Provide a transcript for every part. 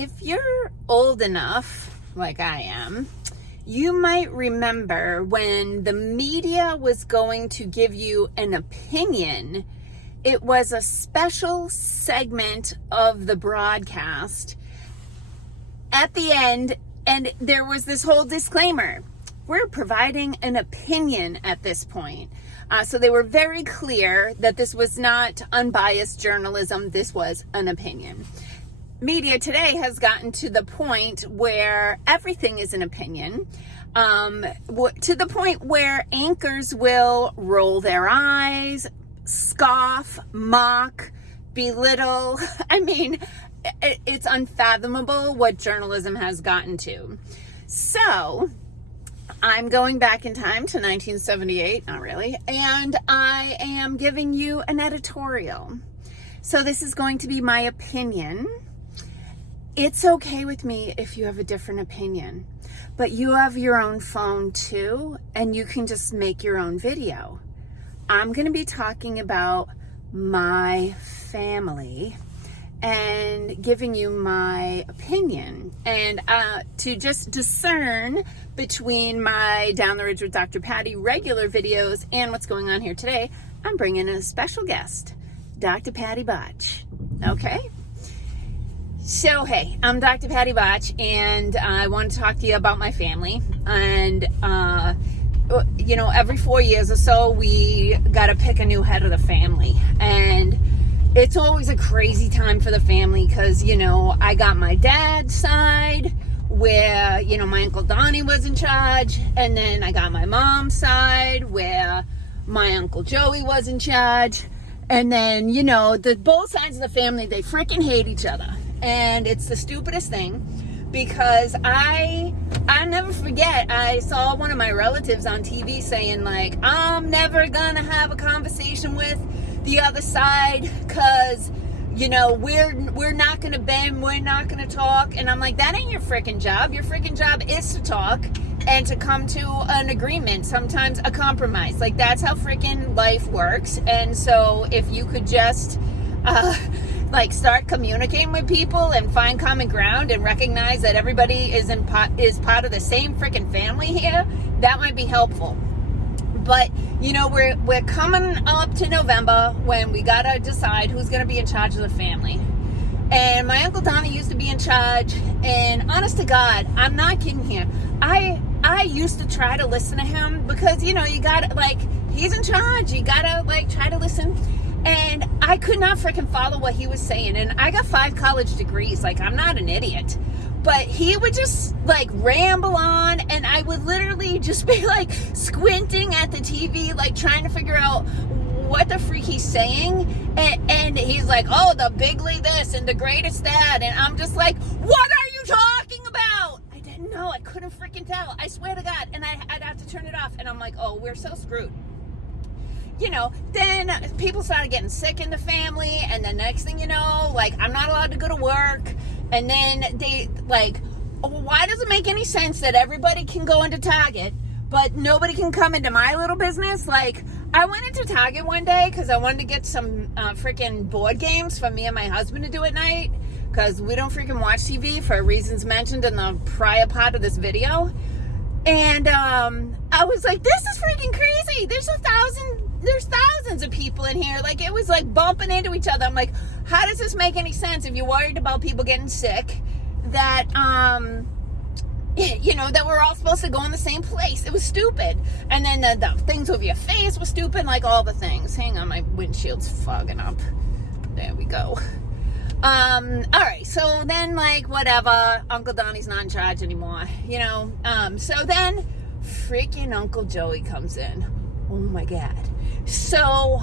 if you're old enough, like I am, you might remember when the media was going to give you an opinion. It was a special segment of the broadcast at the end, and there was this whole disclaimer. We're providing an opinion at this point. So they were very clear that this was not unbiased journalism. This was an opinion. Media today has gotten to the point where everything is an opinion, to the point where anchors will roll their eyes, scoff, mock, belittle. I mean, it's unfathomable what journalism has gotten to. So I'm going back in time to 1978, not really, and I am giving you an editorial. So this is going to be my opinion. It's okay with me if you have a different opinion, but you have your own phone too, and you can just make your own video. I'm going to be talking about my family and giving you my opinion, and to just discern between my Down the Ridge with Dr. Patti regular videos and what's going on here today, I'm bringing in a special guest, Docktah Patti Bahtsch. Okay? So, hey, I'm Docktah Patti Bahtsch, and I want to talk to you about my family. And, every 4 years or so, we got to pick a new head of the family. And it's always a crazy time for the family because, I got my dad's side where, my Uncle Donnie was in charge. And then I got my mom's side where my Uncle Joey was in charge. And then, both sides of the family, they freaking hate each other. And it's the stupidest thing because I never forget, I saw one of my relatives on TV saying like, I'm never gonna have a conversation with the other side because, we're not gonna bend, we're not gonna talk. And I'm like, that ain't your freaking job. Your freaking job is to talk and to come to an agreement, sometimes a compromise. Like, that's how freaking life works. And so if you could just start communicating with people and find common ground and recognize that everybody is part of the same freaking family here, that might be helpful. But we're coming up to November when we gotta decide who's gonna be in charge of the family. And my Uncle Donnie used to be in charge, and honest to God, I'm not kidding here, I used to try to listen to him because you gotta, he's in charge, you gotta try to listen. And I could not freaking follow what he was saying. And I got 5 college degrees. I'm not an idiot. But he would just, ramble on. And I would literally just be, squinting at the TV, trying to figure out what the freak he's saying. And he's like, oh, the bigly this and the greatest that. And I'm just like, what are you talking about? I didn't know. I couldn't freaking tell. I swear to God. And I'd have to turn it off. And I'm like, oh, we're so screwed. Then people started getting sick in the family, and the next thing you know, I'm not allowed to go to work, and then they, why does it make any sense that everybody can go into Target, but nobody can come into my little business? I went into Target one day because I wanted to get some freaking board games for me and my husband to do at night, because we don't freaking watch TV for reasons mentioned in the prior part of this video. And I was like, this is freaking crazy. There's thousands of people in here. It was bumping into each other. I'm like, how does this make any sense if you're worried about people getting sick? That that we're all supposed to go in the same place. It was stupid. And then the things over your face was stupid, all the things. Hang on, my windshield's fogging up. There we go. All right, so then whatever, Uncle Donnie's not in charge anymore, so then freaking Uncle Joey comes in. Oh my God. So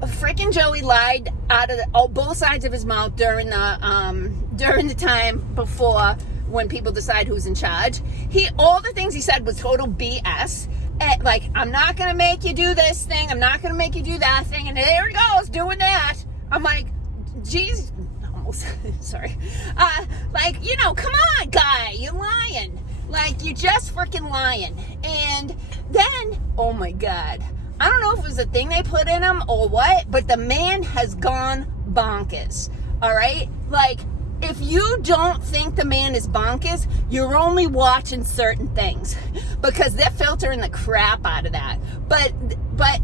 freaking Joey lied out of both sides of his mouth during the time before, when people decide who's in charge. All the things he said was total BS. I'm not gonna make you do this thing, I'm not gonna make you do that thing, and there he goes doing that. I'm like, geez, sorry. Come on, guy, you're lying. You're just freaking lying. And then, oh my God, I don't know if it was a thing they put in him or what, but the man has gone bonkers. All right? If if you don't think the man is bonkers, you're only watching certain things because they're filtering the crap out of that. But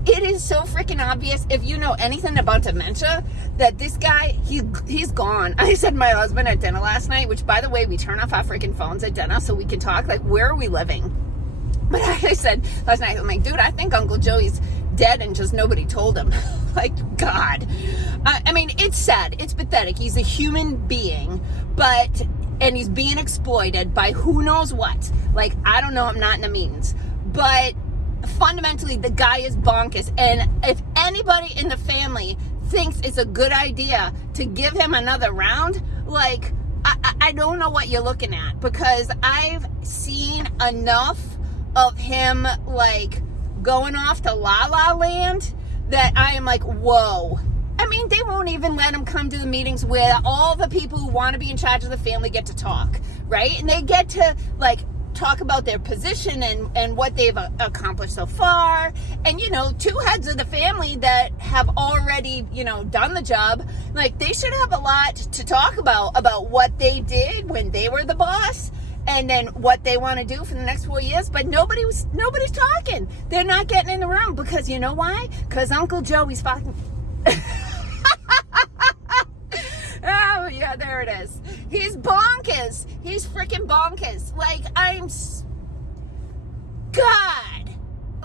it is so freaking obvious if you know anything about dementia that this guy, he's gone. I said to my husband at dinner last night, which by the way, we turn off our freaking phones at dinner so we can talk, like, where are we living? But I said last night, I'm like, dude, I think Uncle Joey's dead and just nobody told him. Like, God. I mean, it's sad. It's pathetic. He's a human being, and he's being exploited by who knows what. Like, I don't know. I'm not in the meetings. But fundamentally, the guy is bonkers. And if anybody in the family thinks it's a good idea to give him another round, like, I don't know what you're looking at, because I've seen enough of him, like, going off to La La Land that I am like, whoa. I mean, they won't even let him come to the meetings where all the people who want to be in charge of the family get to talk, right? And they get to, like, talk about their position and what they've accomplished so far. And, you know, two heads of the family that have already, you know, done the job, like, they should have a lot to talk about what they did when they were the boss, and then what they want to do for the next 4 years. But nobody's talking. They're not getting in the room because, you know why? Because Uncle Joey's fucking... Oh, yeah, there it is. He's bonkers. He's freaking bonkers. Like, God.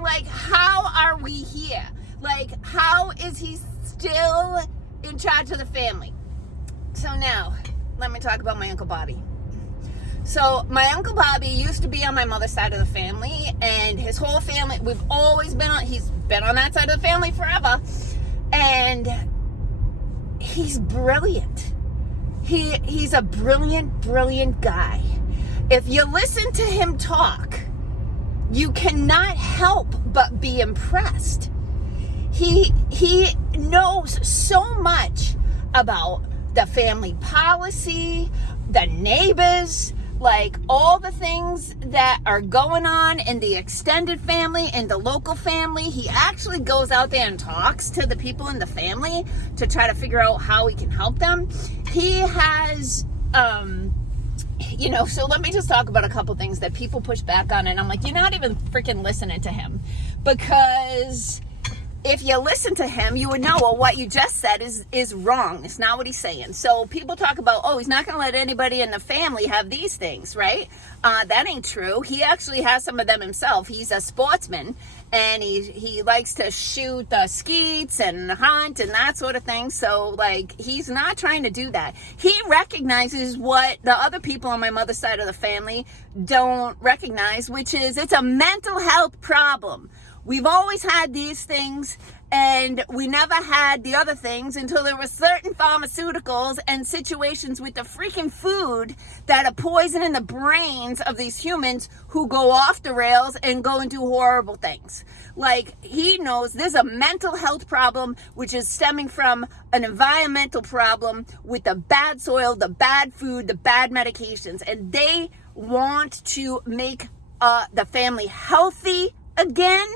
Like, how are we here? Like, how is he still in charge of the family? So now, let me talk about my Uncle Bobby. So my Uncle Bobby used to be on my mother's side of the family, and his whole family, he's been on that side of the family forever, and he's brilliant. He's a brilliant guy. If you listen to him talk, you cannot help but be impressed. He knows so much about the family policy, the neighbors, like all the things that are going on in the extended family and the local family. He actually goes out there and talks to the people in the family to try to figure out how he can help them. He has, you know, so let me just talk about a couple things that people push back on, and I'm like, you're not even freaking listening to him, because if you listen to him, you would know, well, what you just said is wrong. It's not what he's saying. So people talk about, oh, he's not going to let anybody in the family have these things, right? That ain't true. He actually has some of them himself. He's a sportsman, and he likes to shoot skeets and hunt and that sort of thing. So, like, he's not trying to do that. He recognizes what the other people on my mother's side of the family don't recognize, which is it's a mental health problem. We've always had these things, and we never had the other things until there were certain pharmaceuticals and situations with the freaking food that are poisoning the brains of these humans who go off the rails and go and do horrible things. Like, he knows there's a mental health problem, which is stemming from an environmental problem with the bad soil, the bad food, the bad medications, and they want to make the family healthy again,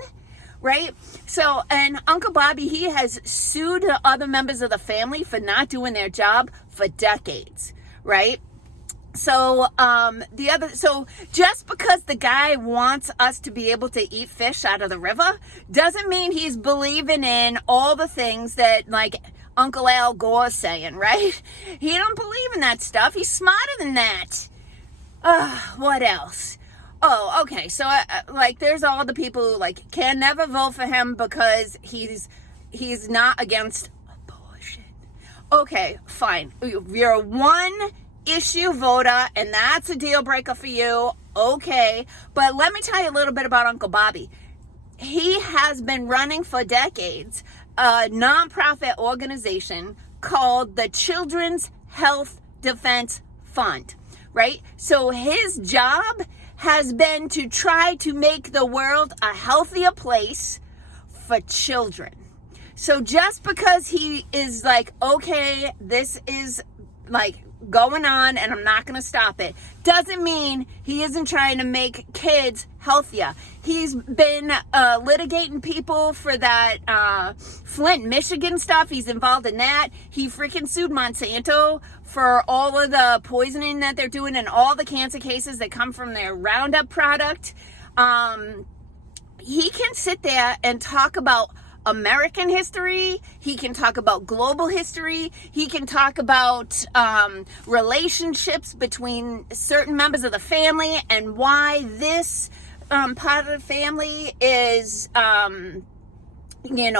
right? So, and Uncle Bobby, he has sued the other members of the family for not doing their job for decades, right? So, so just because the guy wants us to be able to eat fish out of the river doesn't mean he's believing in all the things that, like, Uncle Al Gore's saying, right? He don't believe in that stuff. He's smarter than that. What else? Oh, okay. So, like, there's all the people who, like, can never vote for him because he's not against abortion. Okay, fine. You're a one-issue voter, and that's a deal breaker for you. Okay. But let me tell you a little bit about Uncle Bobby. He has been running for decades a nonprofit organization called the Children's Health Defense Fund, right? So his job has been to try to make the world a healthier place for children. So just because he is like, okay, this is like going on, and I'm not going to stop it. Doesn't mean he isn't trying to make kids healthier. He's been litigating people for that Flint, Michigan stuff. He's involved in that. He freaking sued Monsanto for all of the poisoning that they're doing and all the cancer cases that come from their Roundup product. He can sit there and talk about American history. He can talk about global history. He can talk about relationships between certain members of the family and why this part of the family is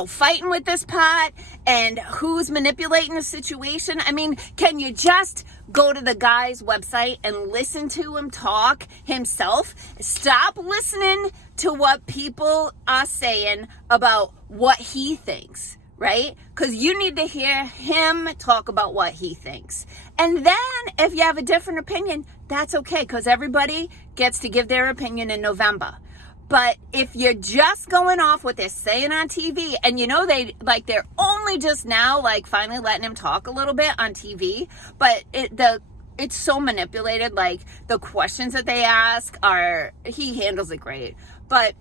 fighting with this part and who's manipulating the situation. I mean, can you just go to the guy's website and listen to him talk himself? Stop listening to what people are saying about what he thinks, right? Because you need to hear him talk about what he thinks. And then if you have a different opinion, that's okay, because everybody gets to give their opinion in November. But if you're just going off what they're saying on TV, and they're only just now finally letting him talk a little bit on TV, but it's so manipulated. Like, the questions that they ask he handles it great. But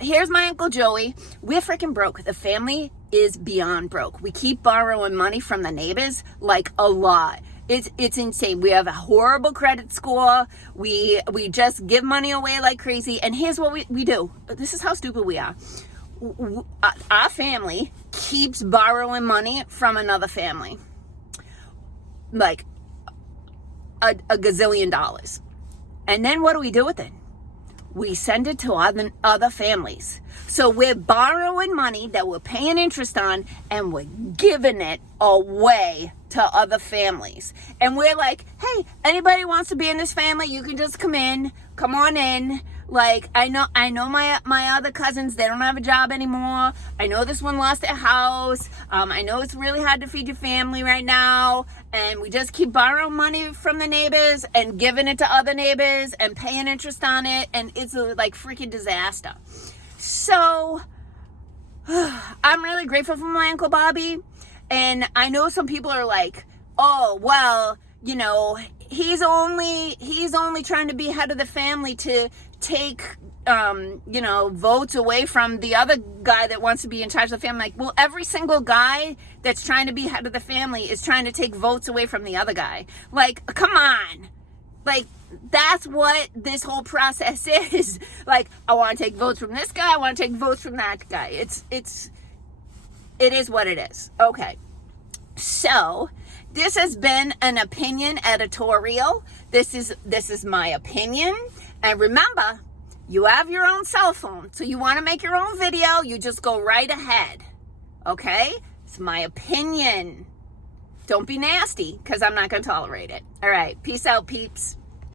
here's my Uncle Joey. We're freaking broke. The family is beyond broke. We keep borrowing money from the neighbors, a lot. It's insane. We have a horrible credit score. We just give money away like crazy. And here's what we do. This is how stupid we are. Our family keeps borrowing money from another family. Like a gazillion dollars. And then what do we do with it? We send it to other families. So we're borrowing money that we're paying interest on, and we're giving it away to other families. And we're like, hey, anybody wants to be in this family, you can just come on in. Like, I know my other cousins, they don't have a job anymore. I know this one lost their house. I know it's really hard to feed your family right now. And we just keep borrowing money from the neighbors and giving it to other neighbors and paying interest on it. And it's a freaking disaster. So I'm really grateful for my Uncle Bobby. And I know some people are like, oh, well, he's only trying to be head of the family to take, votes away from the other guy that wants to be in charge of the family. Like, well, every single guy that's trying to be head of the family is trying to take votes away from the other guy. Like, come on. Like, that's what this whole process is. Like, I want to take votes from this guy. I want to take votes from that guy. It is what it is. Okay. So, this has been an opinion editorial. This is my opinion. And remember, you have your own cell phone. So you want to make your own video, you just go right ahead. Okay? It's my opinion. Don't be nasty, because I'm not going to tolerate it. All right. Peace out, peeps.